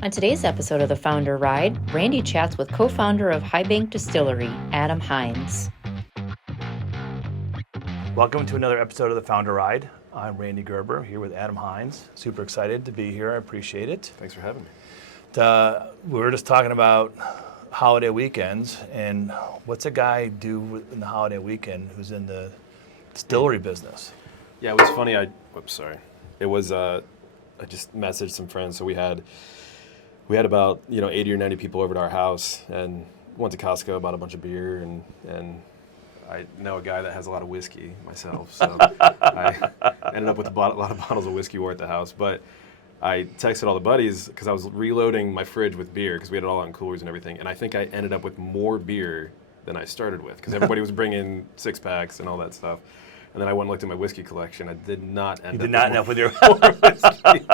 On today's episode of the Founder Ride, Randy chats with co-founder of High Bank Distillery, Adam Hines. Welcome to another episode of the Founder Ride. I'm Randy Gerber, here with Adam Hines. Super excited to be here. I appreciate it. Thanks for having me. We were just talking about holiday weekends, and what's a guy do in the holiday weekend who's in the distillery business? Yeah, it was funny. I just messaged some friends. So we had about 80 or 90 people over to our house, and went to Costco, bought a bunch of beer, and I know a guy that has a lot of whiskey myself, so I ended up with a lot of bottles of whiskey war at the house. But I texted all the buddies because I was reloading my fridge with beer because we had it all out in coolers and everything, and I think I ended up with more beer than I started with because everybody was bringing six packs and all that stuff. And then I went and looked at my whiskey collection. I did not end up with your whiskey.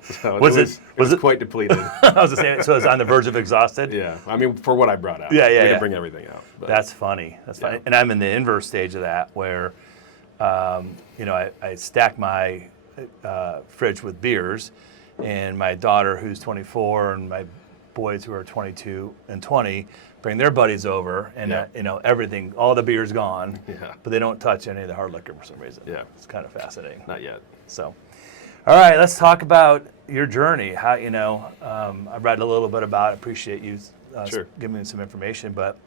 So it was quite depleted. I was saying, so it's on the verge of exhausted? Yeah, I mean, for what I brought out. Yeah. We didn't bring everything out. But. That's funny. Yeah. And I'm in the inverse stage of that where, I stack my fridge with beers, and my daughter, who's 24, and my boys who are 22 and 20 bring their buddies over, and everything, all the beer's gone, but they don't touch any of the hard liquor for some reason. Yeah, it's kind of fascinating. Not yet. So, all right, let's talk about your journey. How I read a little bit about it. Appreciate you giving me some information, but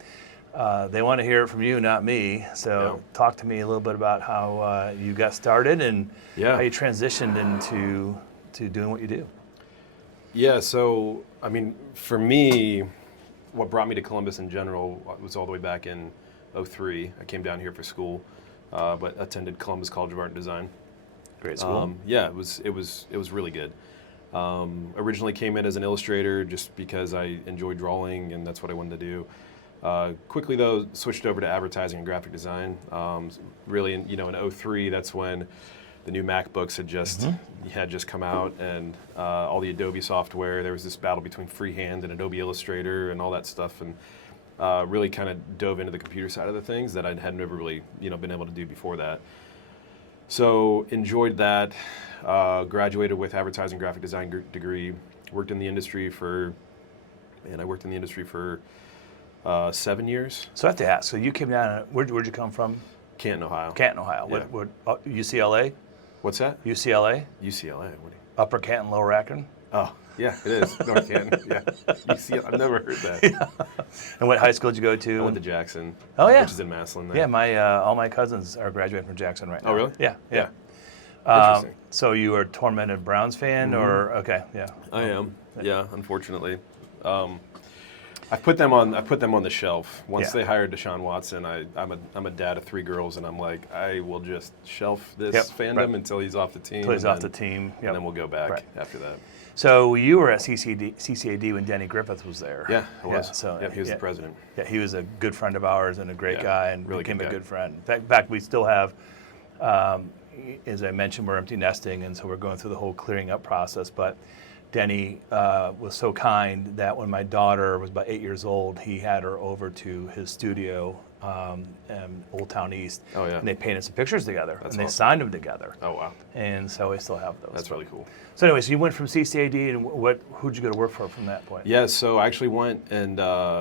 they want to hear it from you, not me. So, talk to me a little bit about how you got started and how you transitioned into doing what you do. Yeah, so I mean, for me, what brought me to Columbus in general was all the way back in 2003. I came down here for school, but attended Columbus College of Art and Design. Great school. It was really good. Originally came in as an illustrator just because I enjoyed drawing and that's what I wanted to do. Quickly though, switched over to advertising and graphic design. Really, in 2003, that's when the new MacBooks had just come out, and all the Adobe software. There was this battle between Freehand and Adobe Illustrator and all that stuff, and really kind of dove into the computer side of the things that I had never really been able to do before that. So enjoyed that. Graduated with advertising graphic design degree. Worked in the industry for 7 years. So I have to ask. So you came down. Where'd you come from? Canton, Ohio. Canton, Ohio. Yeah. What UCLA? What's that? UCLA? UCLA. What do you? Upper Canton, Lower Akron? Oh, yeah, it is. North Canton. Yeah. UCLA. I've never heard that. Yeah. And what high school did you go to? I went to Jackson. Oh, yeah. Which is in Massillon. There. Yeah, all my cousins are graduating from Jackson right now. Oh, really? Yeah. Interesting. So you were a tormented Browns fan, or okay, yeah. I am. Yeah, unfortunately. I put them on the shelf. Once they hired Deshaun Watson, I'm a dad of 3 girls, and I'm like, I will just shelf this fandom until he's off the team. Until he's off the team. And then we'll go back after that. So you were at CCAD when Denny Griffith was there. Yeah, I was. Yeah, so he was the president. Yeah, he was a good friend of ours and a great guy, and really became good a guy. good friend. In fact, we still have, as I mentioned, we're empty nesting, and so we're going through the whole clearing up process. But Denny was so kind that when my daughter was about 8 years old, he had her over to his studio in Old Town East. Oh, yeah. And they painted some pictures together. That's and they awesome. signed them together. Oh, wow. And so we still have those. That's really cool. So anyway, so you went from CCAD, and who'd you go to work for from that point? Yeah, so I actually went and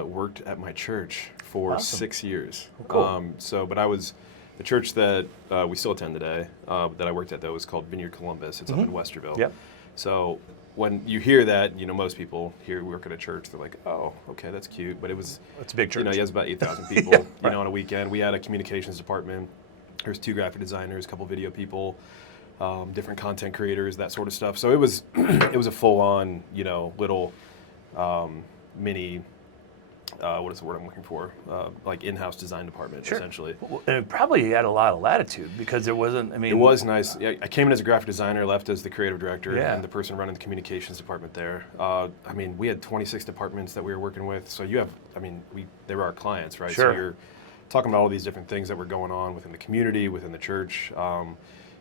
worked at my church for 6 years. Cool. But I was, the church that we still attend today, that I worked at though, was called Vineyard Columbus. It's up in Westerville. Yep. So when you hear that, most people here work at a church, they're like, oh, okay, that's cute. But it's a big church. He has about 8,000 people, on a weekend. We had a communications department. There's 2 graphic designers, a couple video people, different content creators, that sort of stuff. So it was a full-on, little mini, what is the word I'm looking for? Like in-house design department, essentially. And it probably had a lot of latitude because there wasn't, It was nice. Yeah, I came in as a graphic designer, left as the creative director, Yeah. and the person running the communications department there. We had 26 departments that we were working with. So they were our clients, right? Sure. So you're talking about all these different things that were going on within the community, within the church.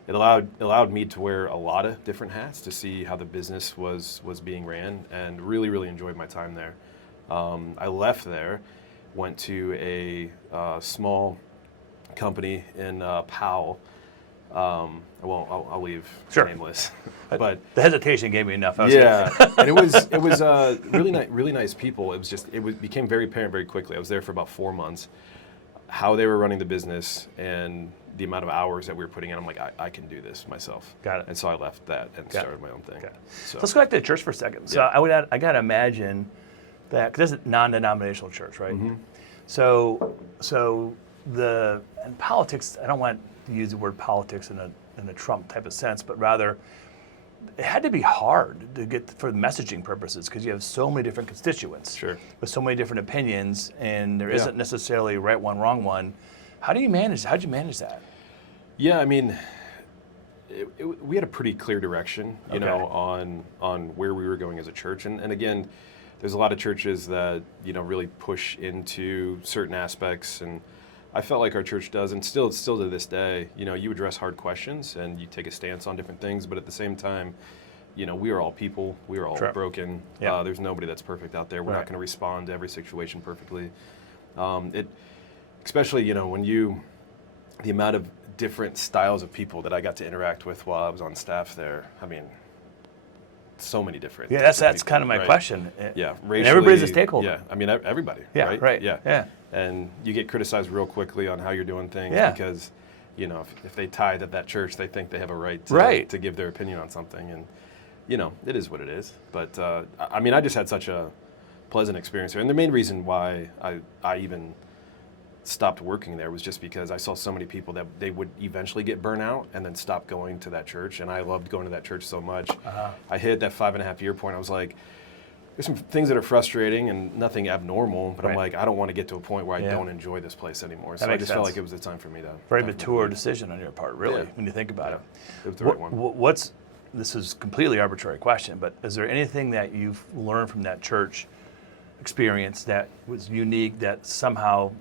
It allowed me to wear a lot of different hats to see how the business was being ran, and really, really enjoyed my time there. I left there, went to a small company in Powell I'll leave Sure. nameless, but the hesitation gave me enough. yeah, and it was really nice people. It became very apparent very quickly. I was there for about 4 months, how they were running the business and the amount of hours that we were putting in. I'm like, I can do this myself. Got it. And so I left that and started my own thing. Okay. So Let's go back to the church for a second. So I got to imagine that, because this is a non-denominational church, right? Mm-hmm. So in politics, I don't want to use the word politics in a Trump type of sense, but rather it had to be hard to get for messaging purposes, because you have so many different constituents with so many different opinions, and there isn't necessarily right one, wrong one. How'd you manage that? Yeah, I mean, we had a pretty clear direction, you know, on where we were going as a church, and again, there's a lot of churches that, you know, really push into certain aspects, and I felt like our church does, and still to this day, you know, you address hard questions and you take a stance on different things, but at the same time, you know, we are all people, we are all broken. Yeah. There's nobody that's perfect out there. We're not going to respond to every situation perfectly. Especially, you know, the amount of different styles of people that I got to interact with while I was on staff there. I mean, so many different. Yeah, that's kind of my question. Yeah, racially, and everybody's a stakeholder. Yeah, I mean everybody. Yeah, right. Yeah. And you get criticized real quickly on how you're doing things because, you know, if they tithe at that church, they think they have a right to give their opinion on something, and you know, it is what it is. But I mean, I just had such a pleasant experience there, and the main reason why I even stopped working there was just because I saw so many people that they would eventually get burnout and then stop going to that church, and I loved going to that church so much. I hit that 5.5 year point. I was like, there's some things that are frustrating and nothing abnormal, but I'm like, I don't want to get to a point where I don't enjoy this place anymore. So I just felt like it was the time for me to. Very mature decision on your part, really, when you think about it. It was the right one. This is a completely arbitrary question, but is there anything that you've learned from that church experience that was unique that somehow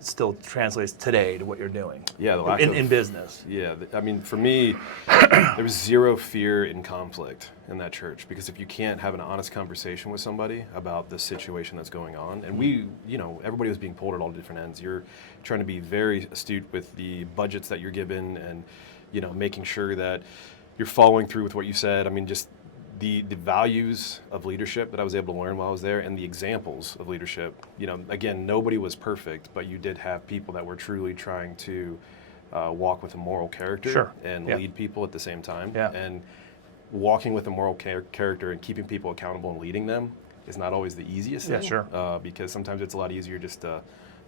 still translates today to what you're doing? Yeah, the lack in business. Yeah, I mean, for me, there was zero fear in conflict in that church, because if you can't have an honest conversation with somebody about the situation that's going on, and we, you know, everybody was being pulled at all different ends. You're trying to be very astute with the budgets that you're given, and you know, making sure that you're following through with what you said. I mean, just the values of leadership that I was able to learn while I was there, and the examples of leadership. You know, again, nobody was perfect, but you did have people that were truly trying to walk with a moral character and lead people at the same time. And walking with a moral character and keeping people accountable and leading them is not always the easiest thing. Because sometimes it's a lot easier just to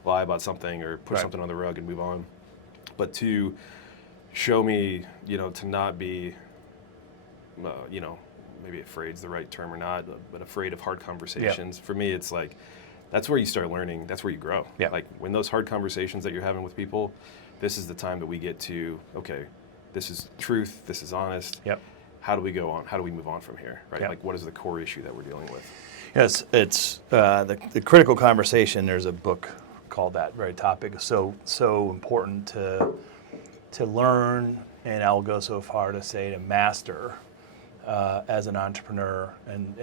lie about something or push something on the rug and move on. But to show me, you know, to not be, you know, maybe afraid's the right term or not, but afraid of hard conversations. For me, it's like, that's where you start learning, that's where you grow. Like when those hard conversations that you're having with people, this is the time that we get to, okay, this is truth, this is honest. How do we go on? How do we move on from here, right? Like, what is the core issue that we're dealing with? Yes, it's the critical conversation. There's a book called that very topic. So important to learn, and I'll go so far to say to master as an entrepreneur, and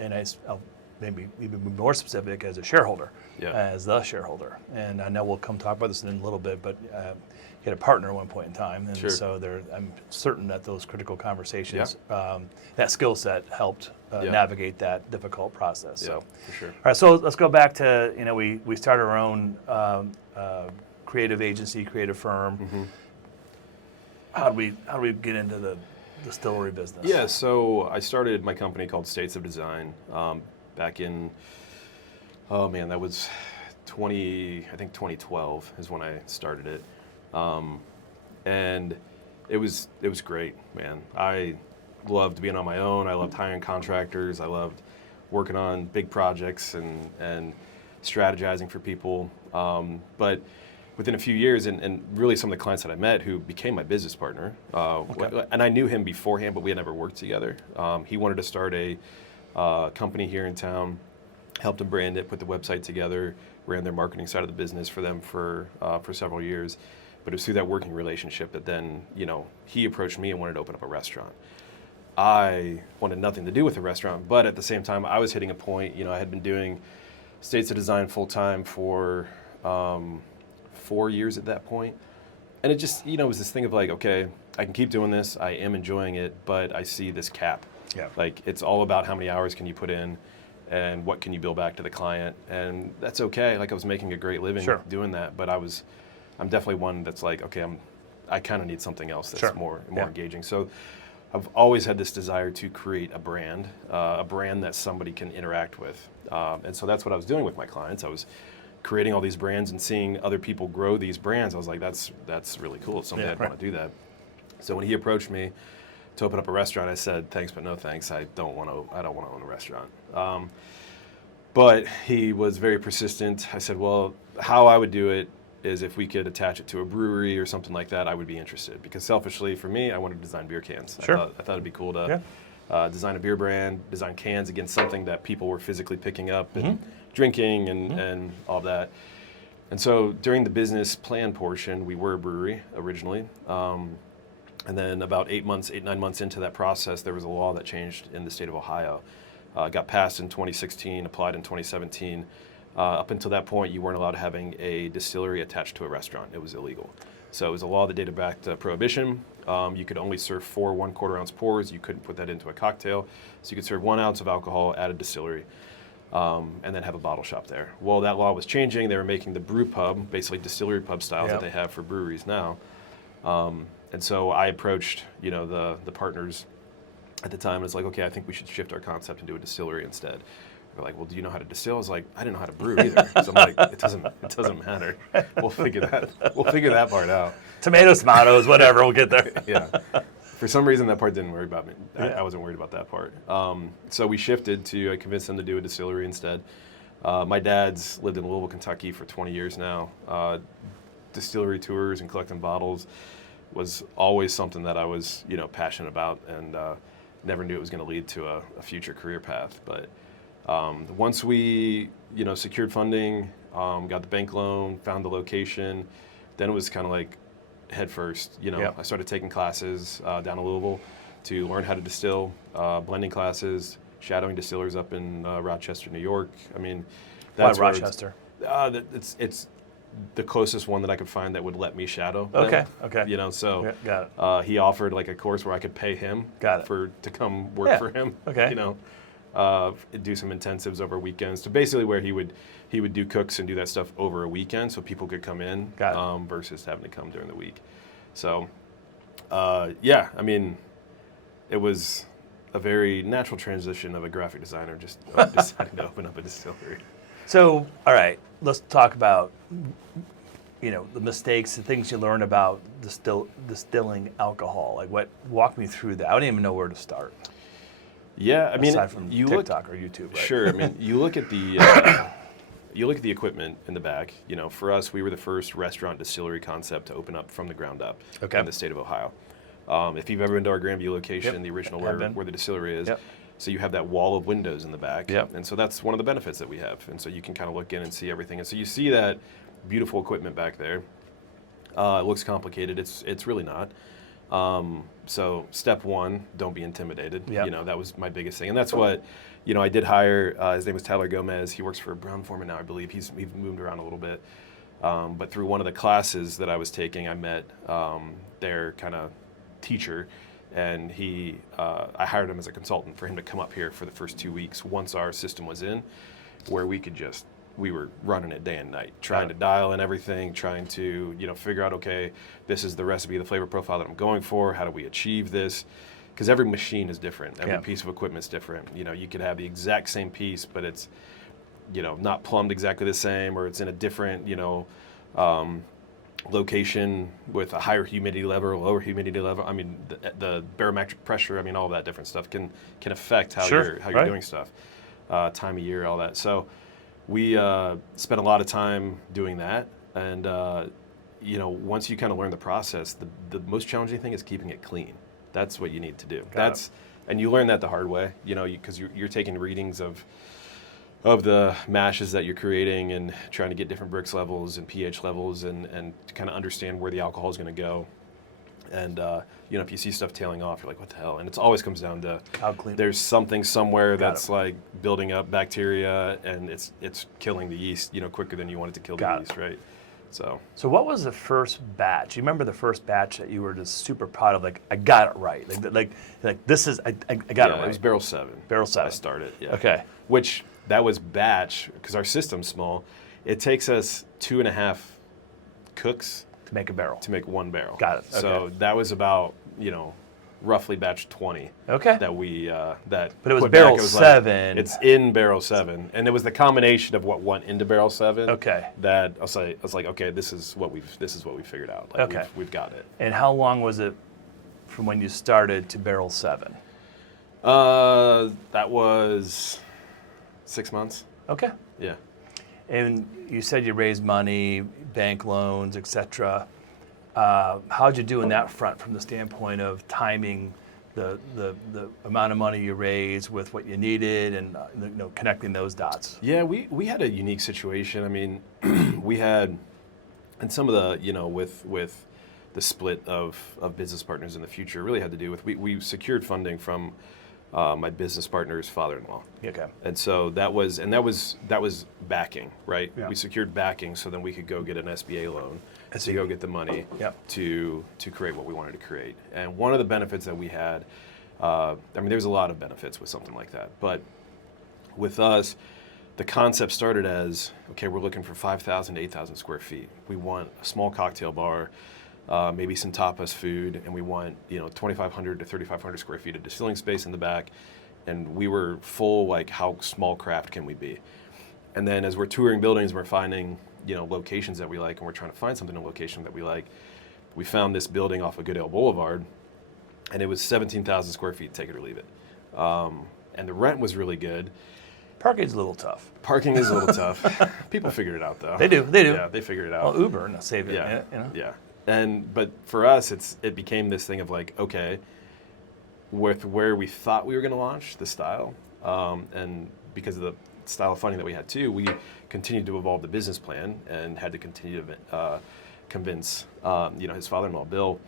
I'll maybe even be more specific as a shareholder, as the shareholder. And I know we'll come talk about this in a little bit, but you had a partner at one point in time, and so I'm certain that those critical conversations, that skill set helped navigate that difficult process. So, for sure. All right, so let's go back to, you know, we started our own creative agency, creative firm. How do we get into the distillery business? Yeah, so I started my company called States of Design back in, that was 2012 is when I started it. And it was great, man. I loved being on my own. I loved hiring contractors. I loved working on big projects and strategizing for people. But within a few years, and really some of the clients that I met who became my business partner, and I knew him beforehand, but we had never worked together. He wanted to start a company here in town, helped him brand it, put the website together, ran their marketing side of the business for them for several years. But it was through that working relationship that then, you know, he approached me and wanted to open up a restaurant. I wanted nothing to do with the restaurant, but at the same time, I was hitting a point, you know, I had been doing States of Design full-time for 4 years at that point. And it just, you know, it was this thing of like, okay, I can keep doing this. I am enjoying it, but I see this cap. Yeah. Like, it's all about how many hours can you put in and what can you bill back to the client. And that's okay. Like, I was making a great living doing that, but I'm definitely one that's like, okay, I kind of need something else that's more engaging. So I've always had this desire to create a brand that somebody can interact with. And so that's what I was doing with my clients. I was creating all these brands and seeing other people grow these brands. I was like, that's really cool. It's something I'd want to do that. So when he approached me to open up a restaurant, I said, thanks, but no thanks. I don't want to own a restaurant. But he was very persistent. I said, well, how I would do it is if we could attach it to a brewery or something like that, I would be interested. Because selfishly, for me, I wanted to design beer cans. Sure. I thought it'd be cool to design a beer brand, design cans against something that people were physically picking up and drinking and all that. And so during the business plan portion, we were a brewery originally. And then about 9 months into that process, there was a law that changed in the state of Ohio. It got passed in 2016, applied in 2017. Up until that point, you weren't allowed having a distillery attached to a restaurant. It was illegal. So it was a law that dated back to Prohibition. You could only serve 4 1/4 ounce pours. You couldn't put that into a cocktail. So you could serve 1 ounce of alcohol at a distillery and then have a bottle shop there. Well, that law was changing. They were making the brew pub, basically distillery pub styles that they have for breweries now. And so I approached, the partners at the time, and it's like, okay, I think we should shift our concept and do a distillery instead. They're like, well, do you know how to distill? I was like, I didn't know how to brew either. So I'm like, it doesn't matter. We'll figure that part out. Tomatoes, whatever, we'll get there. Yeah. For some reason, that part didn't worry about me. I wasn't worried about that part. So we shifted I convinced them to do a distillery instead. My dad's lived in Louisville, Kentucky for 20 years now. Distillery tours and collecting bottles was always something that I was, passionate about, and never knew it was going to lead to a future career path. But once we, secured funding, got the bank loan, found the location, then it was kind of like head first. I started taking classes down in Louisville to learn how to distill, blending classes, shadowing distillers up in Rochester, New York. I mean, that's why Rochester? It's the closest one that I could find that would let me shadow them. Okay. So got it. he offered like a course where I could pay him to come work for him. Okay. Do some intensives over weekends. So basically where he would do cooks and do that stuff over a weekend so people could come in versus having to come during the week. So I mean, it was a very natural transition of a graphic designer just deciding to open up a distillery. So, all right, let's talk about, the mistakes, the things you learn about distilling alcohol. Like, walk me through that. I don't even know where to start. Yeah, I mean, aside from TikTok or YouTube. Right? Sure. I mean, you look at the equipment in the back. For us, we were the first restaurant distillery concept to open up from the ground up in the state of Ohio. If you've ever been to our Grandview location, the original where the distillery is. Yep. So you have that wall of windows in the back, and so that's one of the benefits that we have. And so you can kind of look in and see everything. And so you see that beautiful equipment back there. It looks complicated. It's really not. So step one, don't be intimidated. Yep. That was my biggest thing, and that's what I did hire. His name was Tyler Gomez. He works for Brown-Forman now, I believe. He's moved around a little bit, but through one of the classes that I was taking, I met their kind of teacher. And I hired him as a consultant for him to come up here for the first 2 weeks once our system was in, where we were running it day and night, trying to dial in everything, trying to, figure out, okay, this is the recipe, the flavor profile that I'm going for. How do we achieve this? Because every machine is different. Every piece of equipment is different. You could have the exact same piece, but it's, not plumbed exactly the same, or it's in a different, location with a higher humidity level, lower humidity level. I mean, the barometric pressure. I mean, all of that different stuff can affect how you're doing stuff. Time of year, all that. So we spent a lot of time doing that, and once you kind of learn the process, the most challenging thing is keeping it clean. That's what you need to do. And you learn that the hard way. Because you're taking readings of the mashes that you're creating and trying to get different Brix levels and pH levels and to kind of understand where the alcohol is going to go. And, if you see stuff tailing off, you're like, what the hell? And it always comes down to how clean. There's something somewhere that's like building up bacteria and it's killing the yeast, quicker than you want it to kill the yeast, right? So what was the first batch? You remember the first batch that you were just super proud of? Like, I got it right. Like this is I got it right. It was barrel 7. Barrel 7. I started. Yeah. Okay. Which that was batch because our system's small. It takes us 2.5 cooks To make a barrel. to make 1 barrel. Got it. So Okay. that was about roughly batch 20. Okay. That we that. But it was put back. barrel It was like, 7. it's in barrel 7, and it was the combination of what went into barrel 7. Okay. That I was like, okay, this is what we figured out. Like, Okay. we've got it. And how long was it from when you started to barrel 7? That was 6 months. Okay. Yeah. And you said you raised money, bank loans, etc. How'd you do in that front from the standpoint of timing the amount of money you raised with what you needed and connecting those dots? Yeah, we had a unique situation. I mean, we had, and some of the, with the split of business partners in the future really had to do with, we secured funding from my business partner's father-in-law. Okay. And so that was backing, right? Yeah. We secured backing so then we could go get an SBA loan to go get the money Yep. to create what we wanted to create. And one of the benefits that we had, there's a lot of benefits with something like that, but with us, the concept started as, okay, we're looking for 5,000 to 8,000 square feet. We want a small cocktail bar, maybe some tapas food, and we want 2,500 to 3,500 square feet of distilling space in the back. And we were full, like, how small craft can we be? And then as we're touring buildings, we're finding locations that we like, and we're trying to find something in a location that we like. We found this building off of Goodale Boulevard, and it was 17,000 square feet, take it or leave it. And the rent was really good. Parking's a little tough. Parking is a little tough. People figured it out, though. They do. Yeah, they figured it out. Well, Uber and save it. Yeah. Yeah. But for us, it became this thing of like, okay, with where we thought we were going to launch the style, and because of the style of funding that we had too, we continued to evolve the business plan and had to continue to convince his father-in-law Bill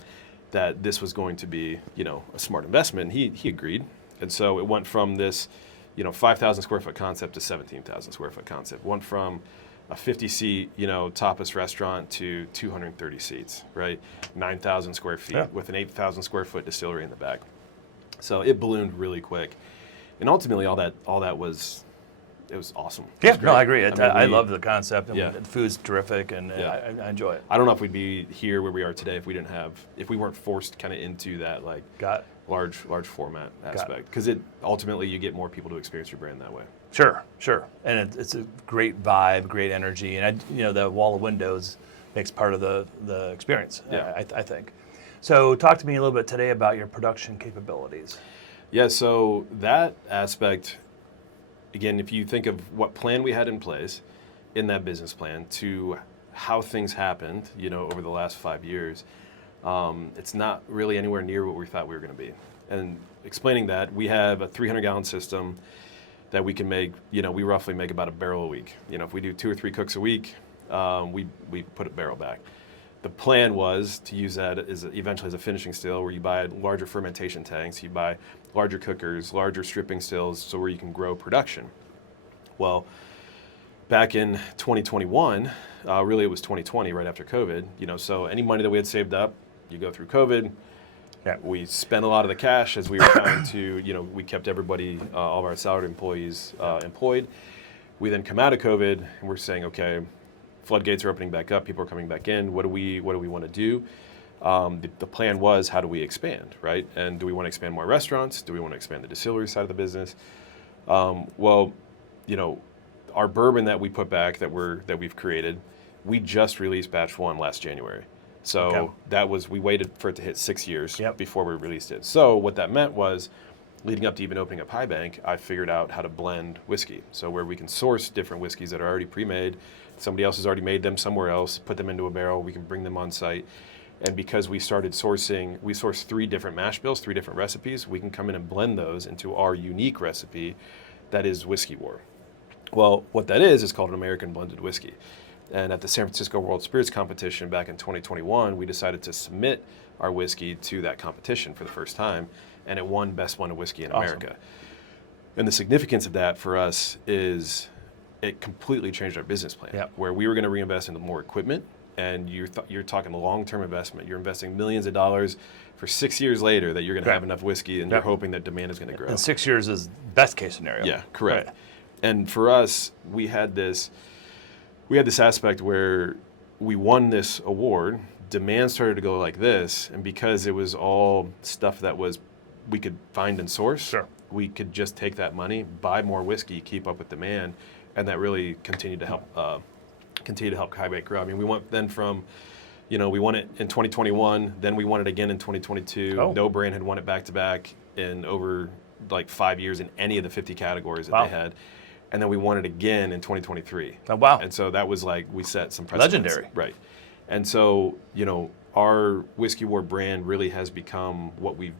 that this was going to be a smart investment. He agreed, and so it went from this 5,000 square foot concept to 17,000 square foot concept. Went from a 50-seat, tapas restaurant to 230 seats, right? 9,000 square feet with an 8,000 square foot distillery in the back. So it ballooned really quick, and ultimately all that was, it was awesome. It was Yeah, no, I agree. I we- love the concept, and Yeah. the food's terrific, and Yeah. I enjoy it. I don't know if we'd be here where we are today if we weren't forced kind of into that like Got it. large format it. aspect, because ultimately you get more people to experience your brand that way. Sure, and it's a great vibe, great energy, and the wall of windows makes part of the experience. Yeah. I think. So, talk to me a little bit today about your production capabilities. Yeah, so that aspect, again, if you think of what plan we had in place in that business plan to how things happened, over the last 5 years, it's not really anywhere near what we thought we were going to be. And explaining that, we have a 300-gallon system that we can make, we roughly make about a barrel a week. If we do 2 or 3 cooks a week, we put a barrel back. The plan was to use that eventually as a finishing still, where you buy larger fermentation tanks, you buy larger cookers, larger stripping stills, so where you can grow production. Well, back in 2021, really it was 2020, right after COVID, so any money that we had saved up, you go through COVID, Yeah. we spent a lot of the cash as we were trying to, we kept everybody, all of our salaried employees employed. We then come out of COVID and we're saying, okay, floodgates are opening back up, people are coming back in, what do we want to do? The plan was, how do we expand, right? And do we want to expand more restaurants? Do we want to expand the distillery side of the business? Our bourbon that we put back that we've created, we just released batch 1 last January. So we waited for it to hit 6 years before we released it. So what that meant was, leading up to even opening up High Bank, I figured out how to blend whiskey. So where we can source different whiskeys that are already pre-made, somebody else has already made them somewhere else, put them into a barrel, we can bring them on site. And because we sourced 3 different mash bills, 3 different recipes, we can come in and blend those into our unique recipe that is Whiskey War. Well, what that is called an American blended whiskey. And at the San Francisco World Spirits Competition back in 2021, we decided to submit our whiskey to that competition for the first time, and it won Best Blended Whiskey in America. And the significance of that for us is it completely changed our business plan, where we were going to reinvest into more equipment, and you're talking a long-term investment. You're investing millions of dollars for 6 years later that you're going to have enough whiskey, and you're hoping that demand is going to grow. And 6 years is best case scenario. Yeah, correct. Right. And for us, we had this aspect where we won this award. Demand started to go like this, and because it was all stuff that we could find and source, Sure. we could just take that money, buy more whiskey, keep up with demand, and that really continued to help High Bank grow. I mean, we went then from, we won it in 2021, then we won it again in 2022. Oh. No brand had won it back to back in over like 5 years in any of the 50 categories that Wow. they had. And then we won it again in 2023. Oh, wow. And so that was like, we set some precedents. Legendary. Right. And so, our Whiskey War brand really has become what we've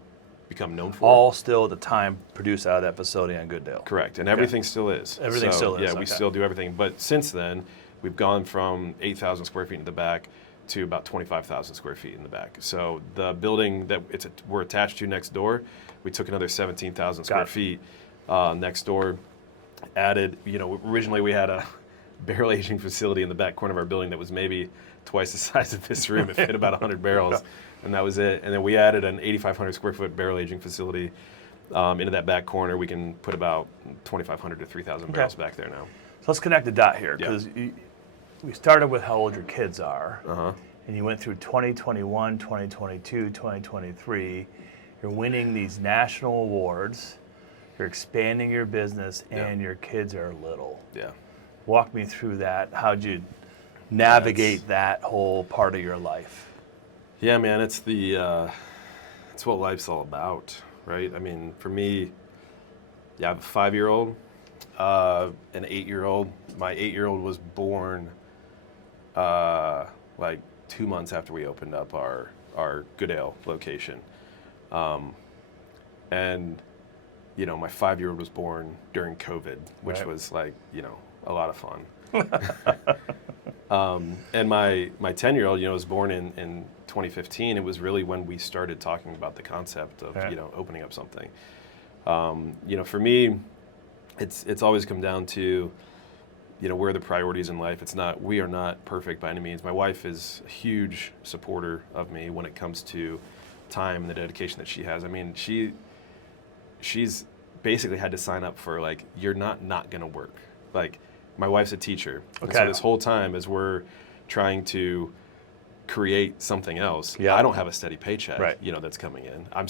become known for. All still at the time produced out of that facility on Goodale. Correct. And everything still is. Everything still is, Yeah, we okay. still do everything. But since then, we've gone from 8,000 square feet in the back to about 25,000 square feet in the back. So the building that we're attached to next door, we took another 17,000 square feet next door. Added, originally we had a barrel aging facility in the back corner of our building that was maybe twice the size of this room. It fit about 100 barrels, and that was it. And then we added an 8,500 square foot barrel aging facility into that back corner. We can put about 2,500 to 3,000 barrels back there now. So let's connect the dot here, Yeah. because we started with how old your kids are, Uh-huh. and you went through 2021, 2022, 2023. You're winning these national awards. You're expanding your business, and your kids are little. Yeah. Walk me through that. How'd you navigate that whole part of your life? Yeah, man, it's what life's all about, right? I mean, for me, I have a 5-year-old, an 8-year-old. My 8-year-old was born like 2 months after we opened up our Goodale location. And my 5-year-old was born during COVID, which was like, a lot of fun. And my 10-year-old, was born in 2015. It was really when we started talking about the concept of, opening up something. For me, it's always come down to, where are the priorities in life. We are not perfect by any means. My wife is a huge supporter of me when it comes to time and the dedication that she has. I mean, she's basically had to sign up for, like, you're not going to work. Like, my wife's a teacher. Okay. And so this whole time as we're trying to create something else, Yeah. I don't have a steady paycheck, Right. that's coming in. I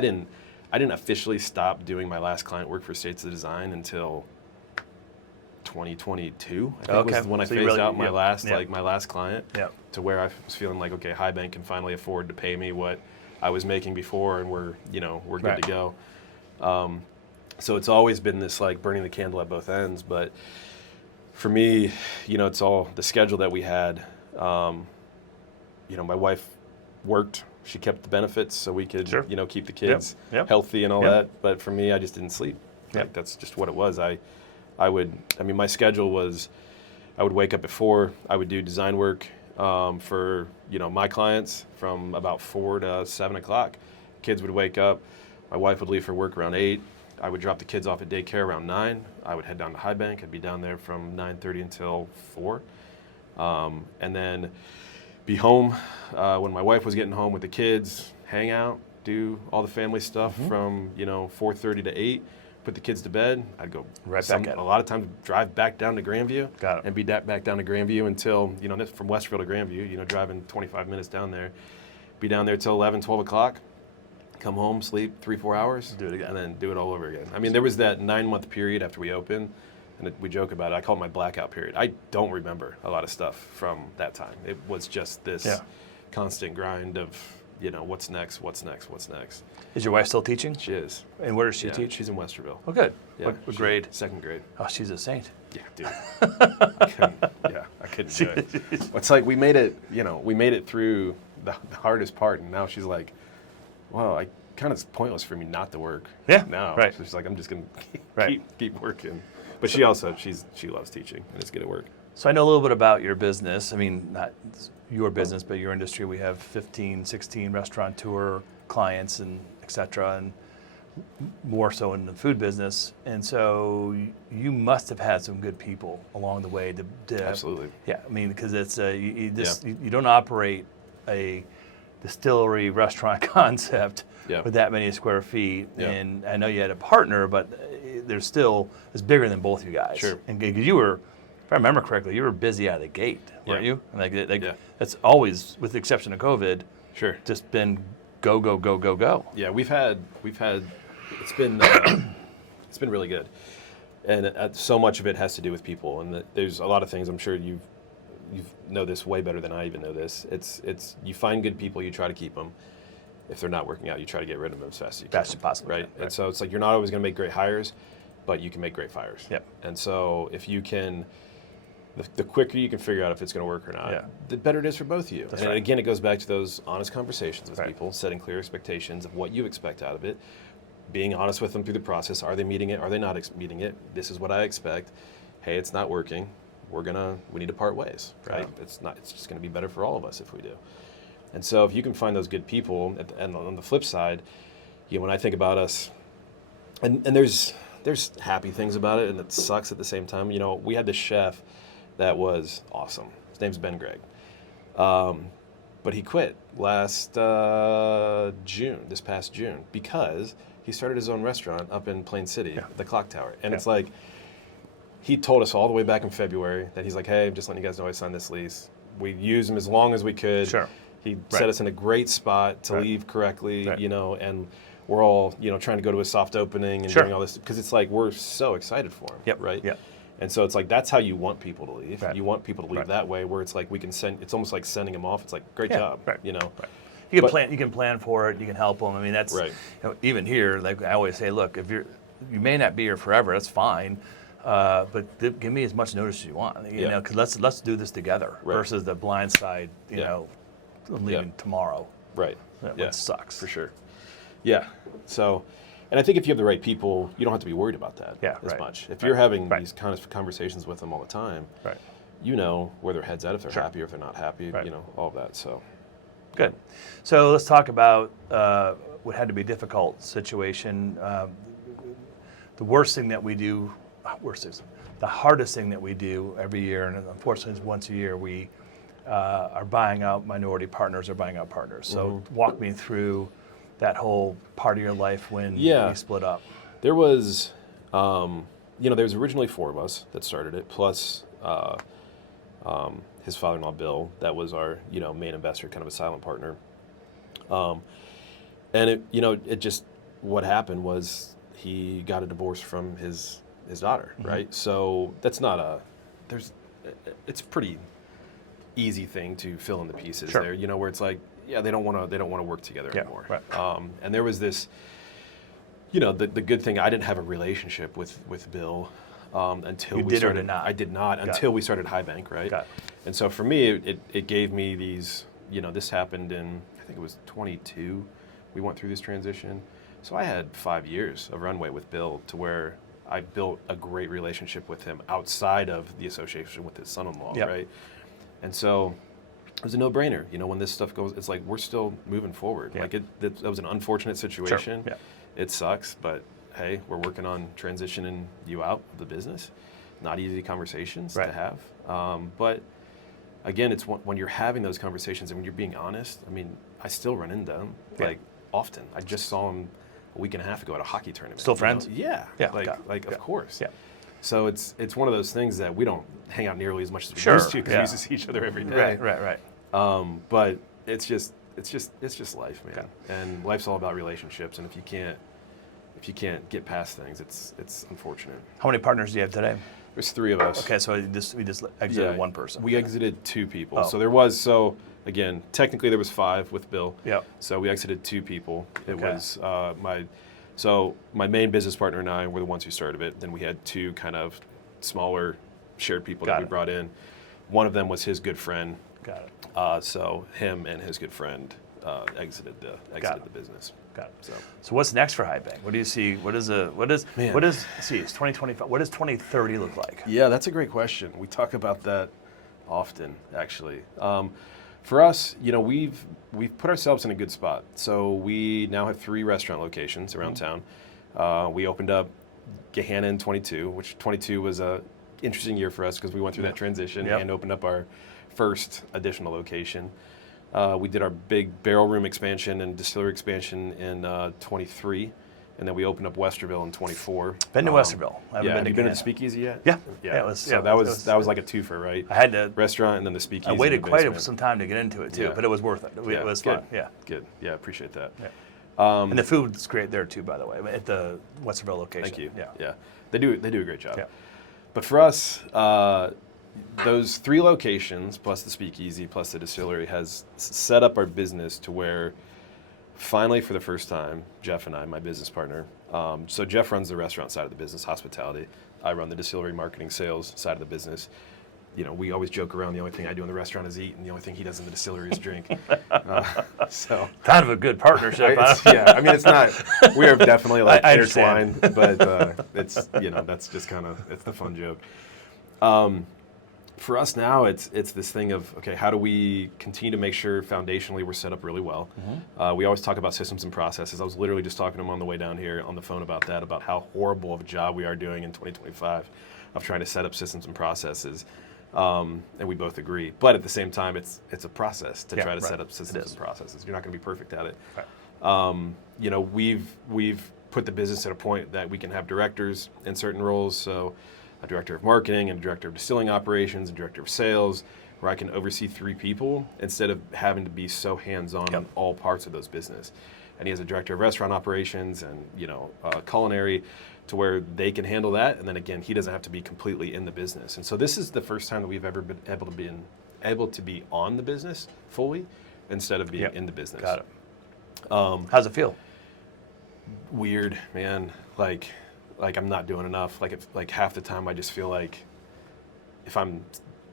didn't officially stop doing my last client work for States of Design until 2022. I think was when I So you phased really- out my yep. my last client, Yep. to where I was feeling like, okay, High Bank can finally afford to pay me what I was making before, and we're good Right. to go. So it's always been this, like, burning the candle at both ends. But for me, it's all the schedule that we had. My wife worked. She kept the benefits so we could, Sure. keep the kids Yep. healthy and all Yep. that. But for me, I just didn't sleep. Yep. Like, that's just what it was. My schedule was, I would wake up at 4. I would do design work for, my clients from about 4 to 7 o'clock. Kids would wake up. My wife would leave for work around 8. I would drop the kids off at daycare around 9. I would head down to High Bank. I'd be down there from 9:30 until 4. And then be home when my wife was getting home with the kids, hang out, do all the family stuff from 4:30 to 8. Put the kids to bed. I'd go Right back at it. a lot of times drive back down to Grandview. Got it. And be back down to Grandview until that's from Westerville to Grandview. Driving 25 minutes down there. Be down there till 11, 12 o'clock. Come home, sleep 3-4 hours, Do it again. and then do it all over again. I mean, there was that 9-month period after we opened, and we joke about it. I call it my blackout period. I don't remember a lot of stuff from that time. It was just this constant grind of, what's next, what's next, what's next. Is your wife still teaching? She is. And where does she Yeah, teach? she's in Westerville. Oh, good. Yeah, What she's grade? 2nd grade. Oh, she's a saint. Yeah, dude. I couldn't do it. It's like we made it through the hardest part, and now she's like, well, kind of pointless for me not to work. Yeah, now. right. So she's like, I'm just gonna Right. keep working. But she loves teaching and is good at work. So I know a little bit about your business. I mean, not your business, but your industry. We have 15, 16 restaurateur clients and et cetera. And more so in the food business, and so you must have had some good people along the way to Absolutely. Yeah, I mean, because it's you don't operate a distillery restaurant concept Yeah. with that many square feet. Yeah. And I know you had a partner, but there's still, it's bigger than both you guys. Sure. And because you were, if I remember correctly, you were busy out of the gate, weren't Yeah. you? Like Yeah. that's always, with the exception of COVID, Sure. just been go, go, go, go, go. Yeah, we've had it's been it's been really good, and so much of it has to do with people. And there's a lot of things I'm sure you know this way better than I even know this. It's you find good people, you try to keep them. If they're not working out, you try to get rid of them as fast as you can. Fast as possible. Right? And so it's like you're not always going to make great hires, but you can make great fires. Yep. And so if you can, the quicker you can figure out if it's going to work or not, Yeah. the better it is for both of you. That's and right. again, it goes back to those honest conversations with Right. people, setting clear expectations of what you expect out of it, being honest with them through the process. Are they meeting it? Are they not meeting it? This is what I expect. Hey, it's not working. We need to part ways, right? Right. It's just going to be better for all of us if we do. And so if you can find those good people, and on the flip side, when I think about us, and there's happy things about it, and it sucks at the same time. We had this chef that was awesome. His name's Ben Gregg. But he quit this past June, because he started his own restaurant up in Plain City, the Clock Tower. And it's like, he told us all the way back in February that he's like, hey, I'm just letting you guys know I signed this lease. We used him as long as we could. Sure. He set us in a great spot to leave correctly, and we're all, trying to go to a soft opening and doing all this, because it's like, we're so excited for him, right? Yep. And so it's like, that's how you want people to leave. Right. You want people to leave that way, where it's like, it's almost like sending them off. It's like, great job, Right. Right. You can plan for it. You can help them. I mean, that's Right. Even here. Like I always say, look, if you may not be here forever, that's fine, but give me as much notice as you want. You know, because let's do this together versus the blind side. You know, leaving tomorrow. Right. That sucks for sure. Yeah. So, and I think if you have the right people, you don't have to be worried about that as much. If you're having these kind of conversations with them all the time, you know where their head's at, if they're happy or if they're not happy. All of that. So. Good. So let's talk about what had to be a difficult situation. The worst thing that we do, the hardest thing that we do every year, and unfortunately it's once a year, we are buying out minority partners or buying out partners. So walk me through that whole part of your life when we split up. There was, there was originally 4 of us that started it, plus his father-in-law, Bill, that was our, main investor, kind of a silent partner. And it just, what happened was he got a divorce from his daughter, right? So that's not it's a pretty easy thing to fill in the pieces there, where it's like, they don't want to work together anymore. Right. And there was this, the good thing, I didn't have a relationship with Bill until we started. Or did not? I did not until we started High Bank, right? Got it. And so for me, it gave me these, this happened in, I think it was 22, we went through this transition. So I had 5 years of runway with Bill to where I built a great relationship with him outside of the association with his son-in-law, right? And so it was a no-brainer. When this stuff goes, it's like, we're still moving forward. Like that was an unfortunate situation. Sure. It sucks, but hey, we're working on transitioning you out of the business. Not easy conversations to have. But again, it's when you're having those conversations and when you're being honest, I mean, I still run into them, like often. I just saw him a week and a half ago at a hockey tournament. Still friends? Yeah. Of course. Yeah. So it's one of those things that we don't hang out nearly as much as we used to, because we used to see each other every day. Right. But it's just life, man. And life's all about relationships, and if you can't get past things, it's unfortunate. How many partners do you have today? There's 3 of us. Okay, so we just exited one person. We exited 2 people. So again, technically there was 5 with Bill. Yeah. So we exited 2 people. It was my main business partner and I were the ones who started it. Then we had 2 kind of smaller shared people that we brought in. One of them was his good friend. Got it. So him and his good friend exited the business. Got it. So what's next for High Bank? What do you see? It's 2025. What does 2030 look like? Yeah, that's a great question. We talk about that often, actually. For us, we've put ourselves in a good spot. So we now have 3 restaurant locations around town. We opened up Gahanna in 22, which 22 was a interesting year for us because we went through that transition and opened up our first additional location. We did our big barrel room expansion and distillery expansion in 23, and then we opened up Westerville in 24. Been to Westerville. Have you been to the Speakeasy yet? Yeah. That was like a twofer, right? I had to restaurant and then the Speakeasy. I waited quite some time to get into it too, but it was worth it. It was fun. Yeah. Good. Yeah, appreciate that. Yeah. And the food's great there too, by the way, at the Westerville location. Thank you. Yeah. They do a great job. Yeah. But for us, those 3 locations plus the Speakeasy plus the distillery has set up our business to where finally, for the first time, Jeff and I, my business partner, so Jeff runs the restaurant side of the business, hospitality. I run the distillery marketing sales side of the business. You know, we always joke around, the only thing I do in the restaurant is eat, and the only thing he does in the distillery is drink. So kind of a good partnership. I mean, it's not. We are definitely like intertwined, but it's that's just kind of it's the fun joke. For us now, it's this thing of, okay, how do we continue to make sure foundationally we're set up really well? We always talk about systems and processes. I was literally just talking to him on the way down here on the phone about that, about how horrible of a job we are doing in 2025 of trying to set up systems and processes. And we both agree. But at the same time, it's a process to try to set up systems and processes. You're not going to be perfect at it. Right. We've put the business at a point that we can have directors in certain roles. So a director of marketing and a director of distilling operations and director of sales, where I can oversee 3 people instead of having to be so hands-on on all parts of those business. And he has a director of restaurant operations and culinary, to where they can handle that. And then again, he doesn't have to be completely in the business. And so this is the first time that we've ever been able to be on the business fully instead of being in the business. Got it. How's it feel? Weird, man. Like I'm not doing enough. Like half the time I just feel like if I'm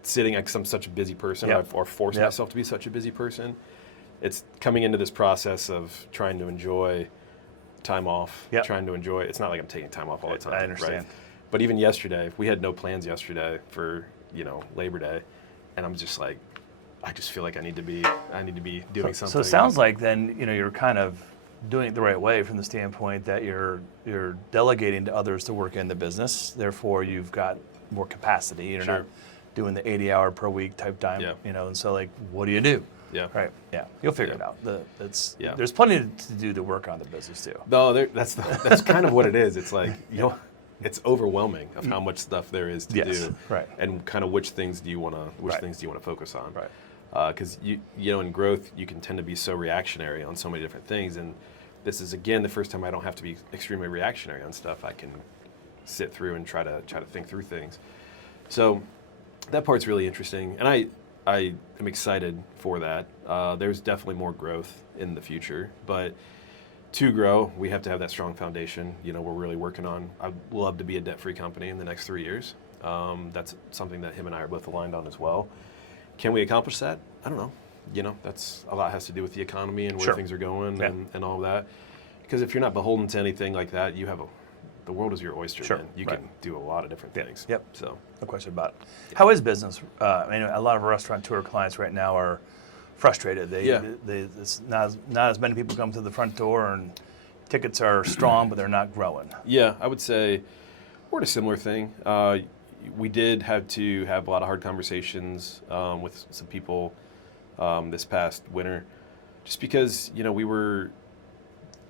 sitting, because I'm such a busy person, or force myself to be such a busy person, it's coming into this process of trying to enjoy time off, trying to enjoy. It's not like I'm taking time off all the time. I understand. Right? But even yesterday, we had no plans yesterday for Labor Day, and I'm just like, I just feel like I need to be doing something. So it sounds like then you're kind of doing it the right way from the standpoint that you're delegating to others to work in the business. Therefore, you've got more capacity. You're not doing the 80-hour per week type time. And so what do you do? Yeah. Right. Yeah. You'll figure it out. There's plenty to do to work on the business too. No, that's kind of what it is. It's like it's overwhelming of how much stuff there is to do. Right. And kind of which things do you want to focus on? Right. Because in growth you can tend to be so reactionary on so many different things, and this is again the first time I don't have to be extremely reactionary on stuff. I can sit through and try to think through things. So that part's really interesting, and I am excited for that. There's definitely more growth in the future, but to grow, we have to have that strong foundation. We're really working on. I'd love to be a debt-free company in the next 3 years. That's something that him and I are both aligned on as well. Can we accomplish that? I don't know. That's a lot has to do with the economy and where things are going and all of that. Because if you're not beholden to anything like that, the world is your oyster. Man. You can do a lot of different things. Yep. So no question about it. How is business? A lot of our restaurateur clients right now are frustrated. It's not as many people come to the front door, and tickets are strong, but they're not growing. Yeah, I would say we're at a similar thing. We did have to have a lot of hard conversations with some people this past winter, just because we were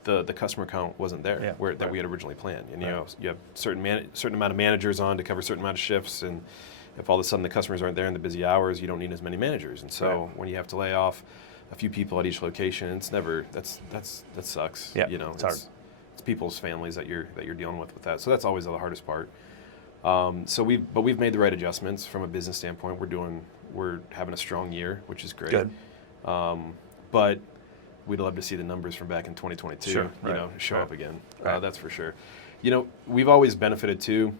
the customer count wasn't there that we had originally planned. And you have certain amount of managers on to cover a certain amount of shifts, and if all of a sudden the customers aren't there in the busy hours, you don't need as many managers. And so when you have to lay off a few people at each location, it's never that sucks. Yeah, it's hard. It's people's families that you're dealing with that. So that's always the hardest part. So we've made the right adjustments from a business standpoint. We're having a strong year, which is great. Good. But we'd love to see the numbers from back in 2022, show up again. That's for sure. We've always benefited too.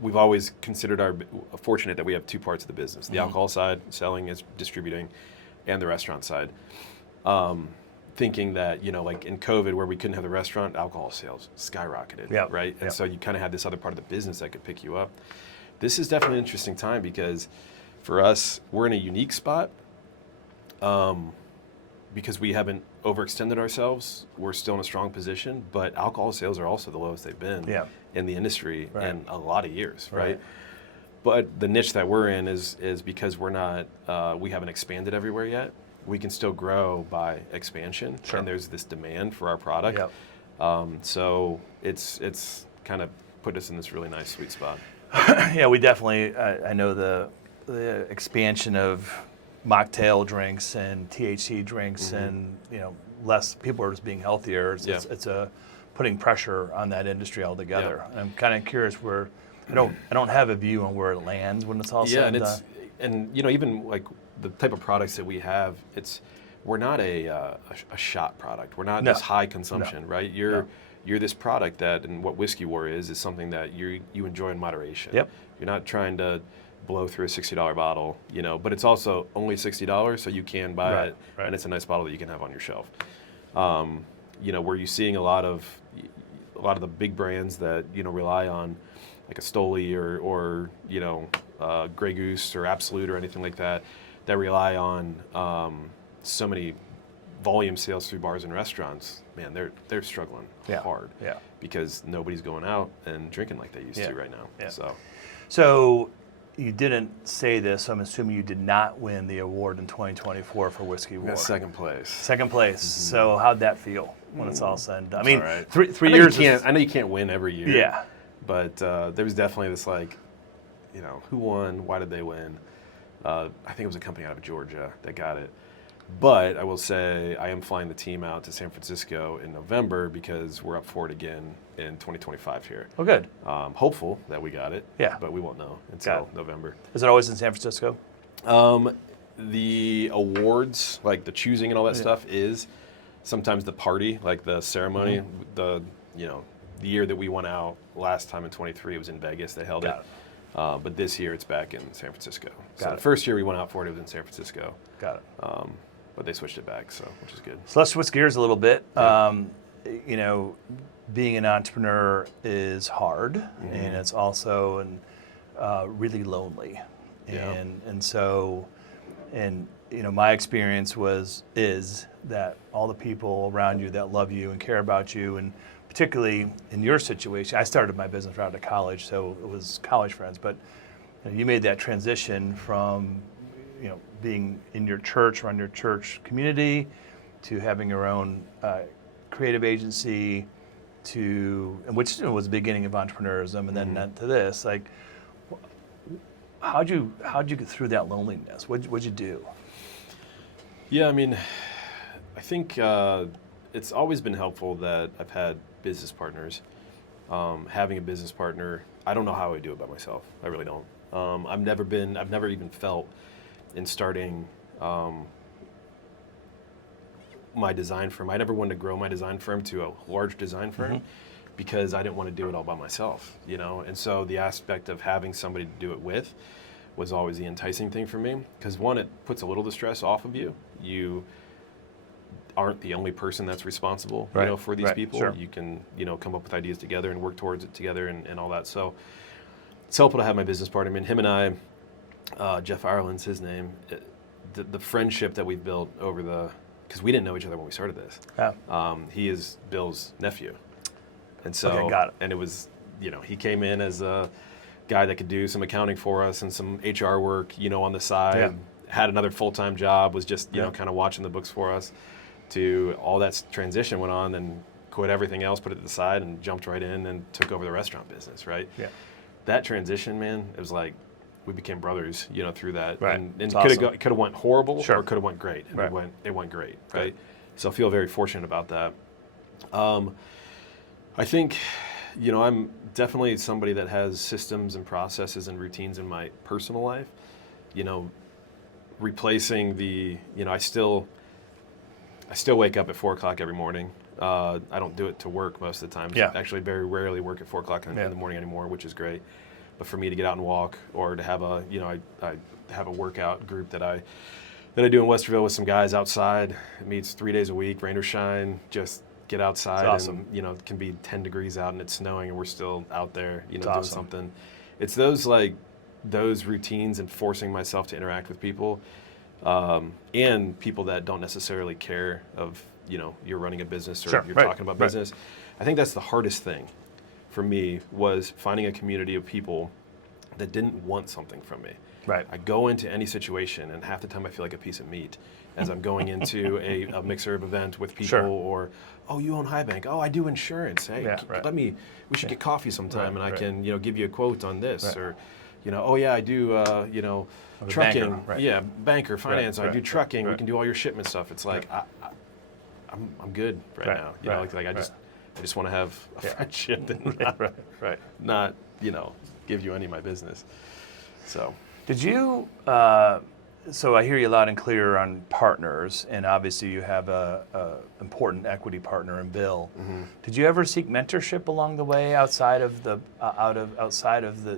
We've always considered fortunate that we have 2 parts of the business: the alcohol side, selling, is distributing, and the restaurant side. Thinking that like in COVID, where we couldn't have the restaurant, alcohol sales skyrocketed, right? And so you kind of had this other part of the business that could pick you up. This is definitely an interesting time because for us, we're in a unique spot because we haven't overextended ourselves. We're still in a strong position, but alcohol sales are also the lowest they've been in the industry in a lot of years, right? But the niche that we're in is because we're not, we haven't expanded everywhere yet. We can still grow by expansion, and there's this demand for our product. So it's kind of put us in this really nice sweet spot. Yeah, we definitely. I know the expansion of mocktail drinks and THC drinks, and less people are just being healthier. It's putting pressure on that industry altogether. And I'm kind of curious where I don't have a view on where it lands when it's all said and done. And even like the type of products that we have, we're not a shot product. We're not this high consumption, right? You're this product that, and what Whiskey War is something that you enjoy in moderation. You're not trying to blow through a $60 bottle, but it's also only $60, so you can buy it, and it's a nice bottle that you can have on your shelf. Where you're seeing a lot of the big brands that rely on like a Stoli or Grey Goose or Absolute or anything like that rely on so many volume sales through bars and restaurants. Man, they're struggling hard because nobody's going out and drinking like they used to right now. So you didn't say this, so I'm assuming you did not win the award in 2024 for Whiskey War. Second place. Second place. So how'd that feel when it's all said and done? I mean, right. three years. I know you can't win every year. Yeah. But there was definitely this who won? Why did they win? I think it was a company out of Georgia that got it. But I will say I am flying the team out to San Francisco in November because we're up for it again in 2025 here. Oh, good. Hopeful that we got it. Yeah. But we won't know until November. Is it always in San Francisco? The awards, like the choosing and all that stuff, is sometimes the party, like the ceremony. The year that we went out last time in 23, it was in Vegas. They held it. But this year it's back in San Francisco. So the first year we went out for it was in San Francisco. Got it. But they switched it back, which is good. So let's switch gears a little bit. Being an entrepreneur is hard, and it's also really lonely. And so my experience is that all the people around you that love you and care about you, and particularly in your situation, I started my business right out of college, so it was college friends, but you made that transition from being in your church, run your church community, to having your own creative agency, which was the beginning of entrepreneurism, and then to this. Like, how'd you get through that loneliness? What'd you do? Yeah, I mean, I think it's always been helpful that I've had business partners. Having a business partner, I don't know how I would do it by myself. I really don't. I've never even felt in starting my design firm. I never wanted to grow my design firm to a large design firm because I didn't want to do it all by myself, And so the aspect of having somebody to do it with was always the enticing thing for me, because one, it puts a little distress off of you. You aren't the only person that's responsible, for these people. Sure. You can, come up with ideas together and work towards it together and all that. So it's helpful to have my business partner. I mean, him and I, Jeff Ireland's his name, the friendship that we've built because we didn't know each other when we started this. Yeah. He is Bill's nephew. And so, got it. And it was, he came in as a guy that could do some accounting for us and some HR work, on the side, had another full-time job, was just, kind of watching the books for us, to all that transition went on, and quit everything else, put it to the side, and jumped right in and took over the restaurant business, right? Yeah. That transition, man, it was like we became brothers, through that. Right. And it could have went horrible, or could have went great. And right. it went great, right? So I feel very fortunate about that. I think, I'm definitely somebody that has systems and processes and routines in my personal life. Replacing I still wake up at 4 o'clock every morning. I don't do it to work most of the time. Yeah. Actually, very rarely work at 4 o'clock in the morning anymore, which is great. But for me to get out and walk, or to have I have a workout group that I do in Westerville with some guys outside. It meets 3 days a week, rain or shine. Just get outside. That's awesome. And it can be 10 degrees out and it's snowing and we're still out there, doing awesome. something. It's those routines and forcing myself to interact with people, and people that don't necessarily care of you're running a business or Sure, you're right, talking about right. business. I think that's the hardest thing for me, was finding a community of people that didn't want something from me. Right. I go into any situation, and half the time I feel like a piece of meat as I'm going into a mix herb event with people, Sure. or, oh, you own High Bank. Oh, I do insurance. Hey, Yeah, right. we should get coffee sometime, and I right. can, give you a quote on this, Right. or, oh yeah, I do, a trucking. banker, right. Yeah, banker, finance. I do right, trucking. We right. can do all your shipment stuff. It's like I'm good right, Right, now. right, I just want to have a friendship and right. not give you any of my business. So. Did you, so I hear you loud and clear on partners, and obviously you have a important equity partner in Bill. Mm-hmm. Did you ever seek mentorship along the way outside of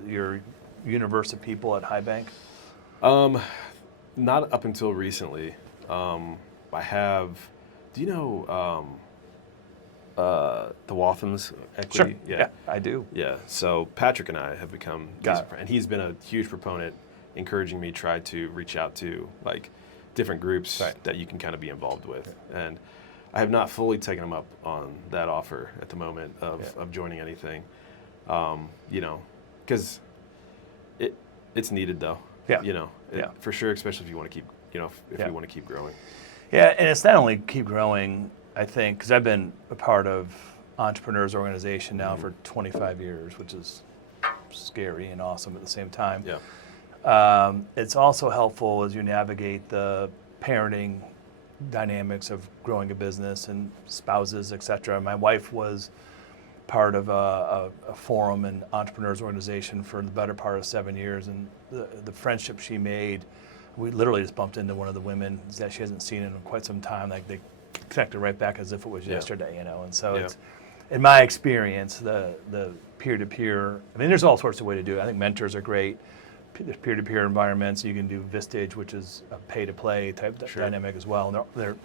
your universe of people at High Bank? Not up until recently. I have, do you know the Walthams equity? Sure. Yeah, I do. Yeah, so Patrick and I have become, Got it. and he's been a huge proponent, encouraging me try to reach out to like different groups Right. that you can kind of be involved with. And I have not fully taken him up on that offer at the moment of joining anything, because it's needed though. Yeah. For sure, especially if you want to keep, if Yeah. you want to keep growing. Yeah, and it's not only keep growing, I think, because I've been a part of Entrepreneurs Organization now for 25 years, which is scary and awesome at the same time. Yeah. It's also helpful as you navigate the parenting dynamics of growing a business and spouses, et cetera. My wife was part of a forum and entrepreneurs organization for the better part of 7 years, and the friendship she made, we literally just bumped into one of the women that she hasn't seen in quite some time. Like they connected right back as if it was yesterday, And so it's, in my experience, the peer-to-peer. I mean, there's all sorts of ways to do it. I think mentors are great. There's peer-to-peer environments. You can do Vistage, which is a pay-to-play type dynamic as well. And they're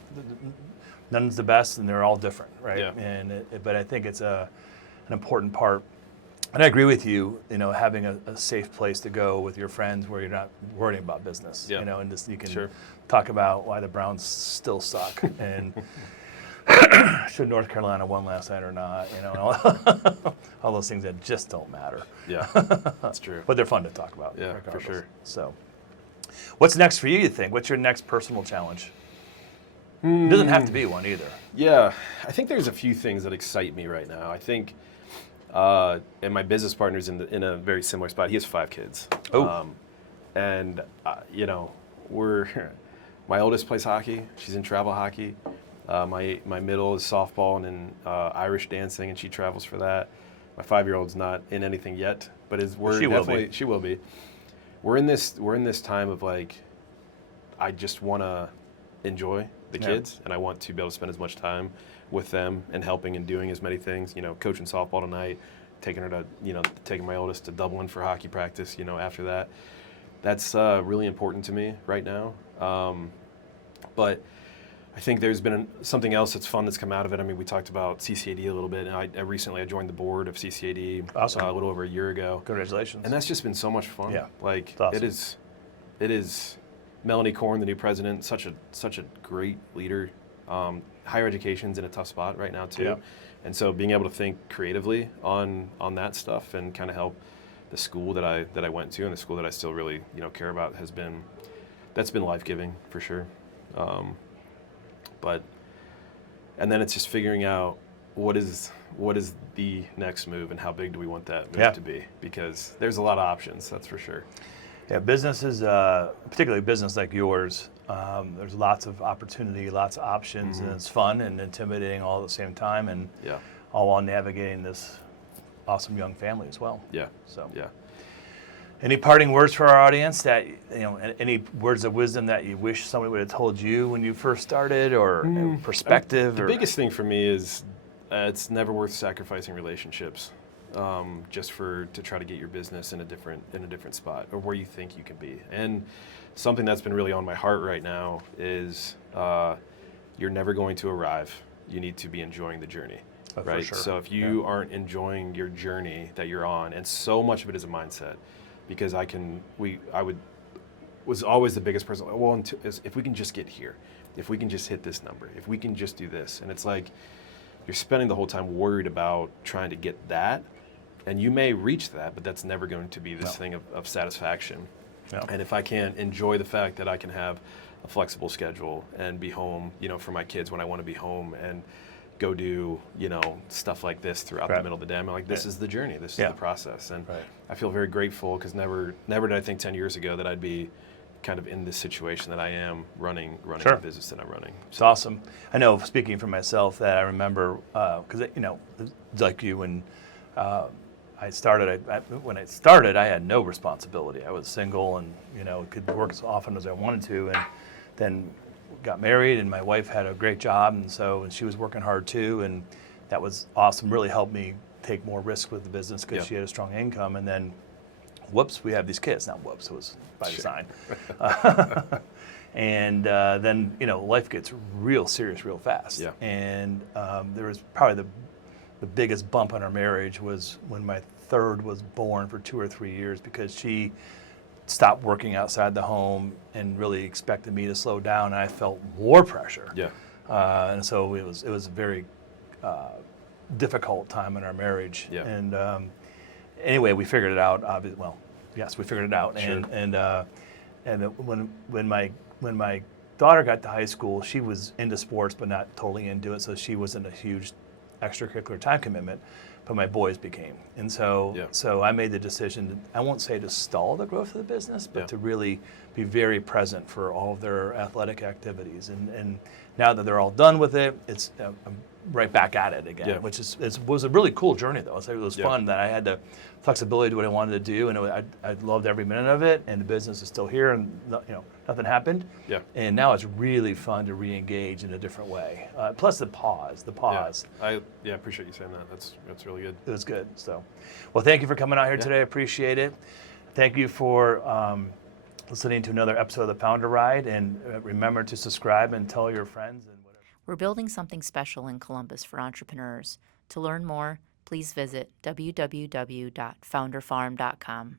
none's the best, and they're all different, right? Yeah. But I think it's an important part. And I agree with you. Having a safe place to go with your friends where you're not worrying about business. Yeah. And just you can Sure. talk about why the Browns still suck and should North Carolina won last night or not. All those things that just don't matter. Yeah, that's true. But they're fun to talk about. Yeah, regardless. for sure. So, what's next for you? You think? What's your next personal challenge? It doesn't have to be one either. Yeah, I think there's a few things that excite me right now. I think, and my business partner's in a very similar spot. He has 5 kids. Oh. And my oldest plays hockey. She's in travel hockey. My middle is softball and in Irish dancing, and she travels for that. My 5-year-old's not in anything yet, but she will be. We're in this time of like, I just want to enjoy the kids, and I want to be able to spend as much time with them and helping and doing as many things. Coaching softball tonight, taking my oldest to Dublin for hockey practice. After that, that's really important to me right now. But I think there's been something else that's fun that's come out of it. I mean, we talked about CCAD a little bit, and I recently joined the board of CCAD Awesome. A little over a year ago. Congratulations. And that's just been so much fun. Yeah, Like it's awesome. it is Melanie Korn, the new president, such a great leader. Higher education's in a tough spot right now too. Yeah. And so being able to think creatively on that stuff and kind of help the school that I went to and the school that I still really care about that's been life-giving for sure. And then it's just figuring out what is the next move and how big do we want that move to be, because there's a lot of options, that's for sure. Yeah, businesses, particularly a business like yours, there's lots of opportunity, lots of options, and it's fun and intimidating all at the same time, and all while navigating this awesome young family as well. Yeah. So. Yeah. Any parting words for our audience that, any words of wisdom that you wish somebody would have told you when you first started, or perspective? The biggest thing for me is it's never worth sacrificing relationships just to try to get your business in a different spot or where you think you can be. And something that's been really on my heart right now is you're never going to arrive. You need to be enjoying the journey. Oh, right? for sure. So if you aren't enjoying your journey that you're on, and so much of it is a mindset, because was always the biggest person. Well, if we can just get here, if we can just hit this number, if we can just do this. And it's like you're spending the whole time worried about trying to get that, and you may reach that, but that's never going to be this thing of satisfaction. No. And if I can't enjoy the fact that I can have a flexible schedule and be home, for my kids when I want to be home, and go do, stuff like this throughout the middle of the day, I'm like, this is the journey, this is the process. And I feel very grateful, because never did I think 10 years ago that I'd be kind of in this situation that I am running the business that I'm running. It's awesome. I know, speaking for myself, that I remember, because, like you, when I started, when I started, I had no responsibility. I was single and, could work as often as I wanted to. And then got married, and my wife had a great job, and she was working hard too. And that was awesome, really helped me take more risk with the business, because she had a strong income. And then, whoops, we have these kids. Not whoops, it was by design. And then, life gets real serious real fast. Yeah. And there was probably the biggest bump in our marriage was when my third was born for 2 or 3 years, because she stopped working outside the home and really expected me to slow down, and I felt more pressure. Yeah. And so it was a very difficult time in our marriage. Yeah. And anyway, we figured it out. Well, yes, we figured it out. Sure. And when my daughter got to high school, she was into sports but not totally into it, so she wasn't a huge extracurricular time commitment, but my boys became. And so I made the decision, I won't say to stall the growth of the business, but to really be very present for all of their athletic activities. And now that they're all done with it, I'm right back at it again, which was a really cool journey, though. It was fun that I had the flexibility to do what I wanted to do, and I loved every minute of it, and the business is still here, and nothing happened. Yeah. And now it's really fun to re-engage in a different way. Plus the pause. I appreciate you saying that. That's really good. It was good. So, well, thank you for coming out here today. I appreciate it. Thank you for listening to another episode of the Founder Ride, and remember to subscribe and tell your friends. And whatever. We're building something special in Columbus for entrepreneurs. To learn more, please visit www.founderfarm.com.